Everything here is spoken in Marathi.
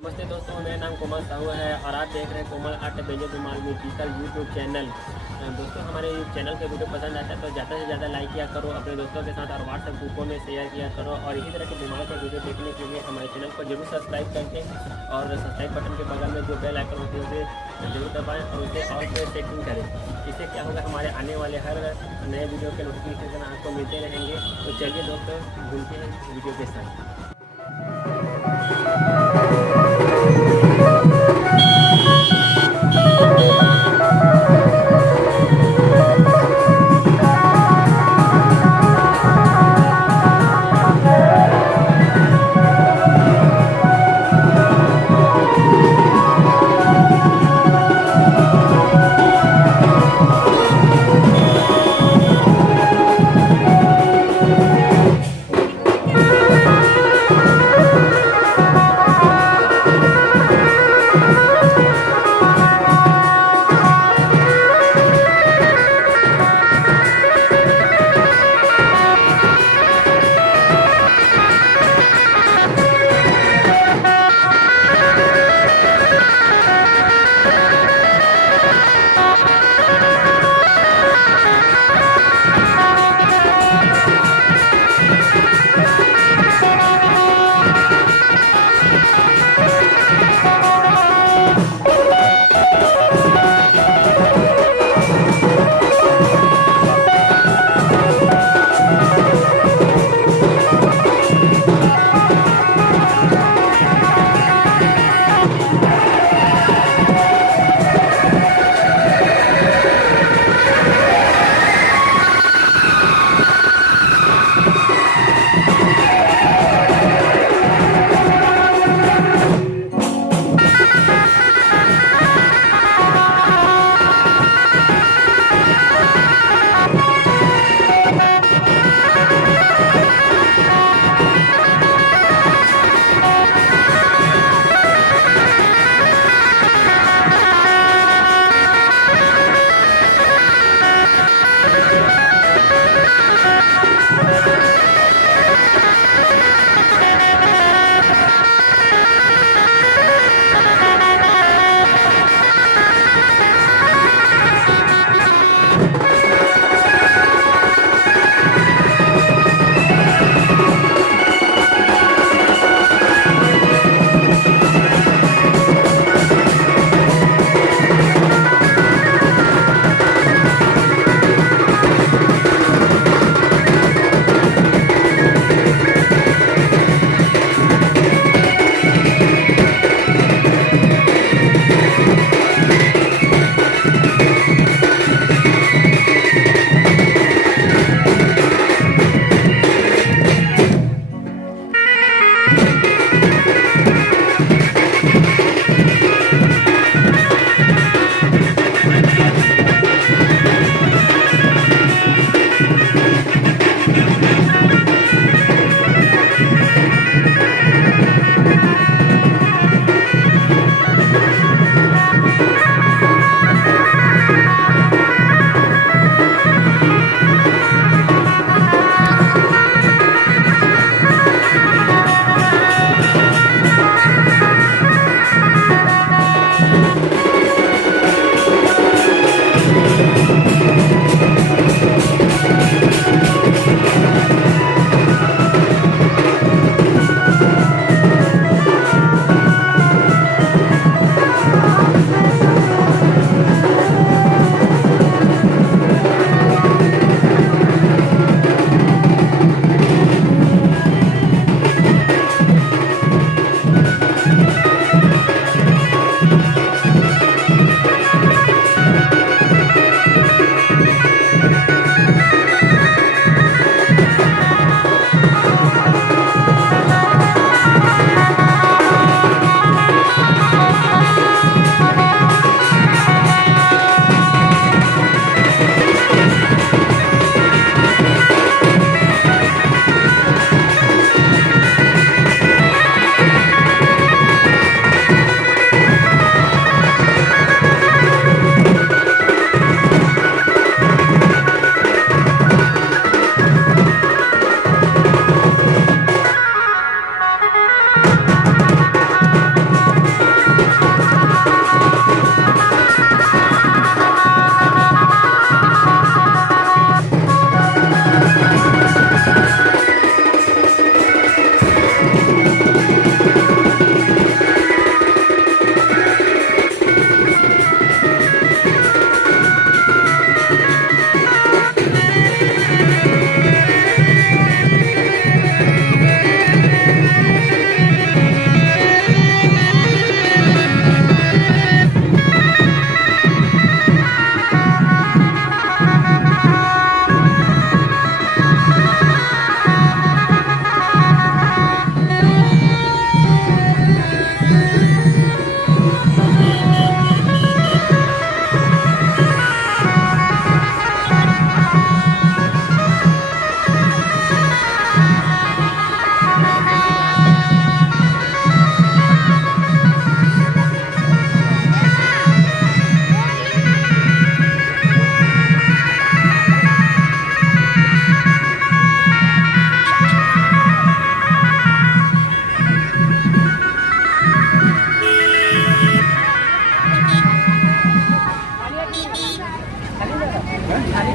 नमस्ते दोस्तों, मेरा नाम कोमल साहू है और आप देख रहे हैं कोमल art banjo Dhumal musical YouTube channel. दोस्तों, हमारे चैनल के वीडियो पसंद आता है तो ज़्यादा से ज़्यादा लाइक किया करो अपने दोस्तों के साथ और व्हाट्सएप ग्रुपों में शेयर किया करो। और इसी तरह के धुमाल का वीडियो देखने के लिए हमारे चैनल को जरूर सब्सक्राइब करके और सब्सक्राइब बटन के बगल में जो बेल आइकन होती है उसे जरूर दबाएँ और उसे ऑल पे सेटिंग करें। इससे क्या होगा, हमारे आने वाले हर नए वीडियो के नोटिफिकेशन आपको मिलते रहेंगे। तो चलिए दोस्तों, घूमते हैं वीडियो के साथ। सारी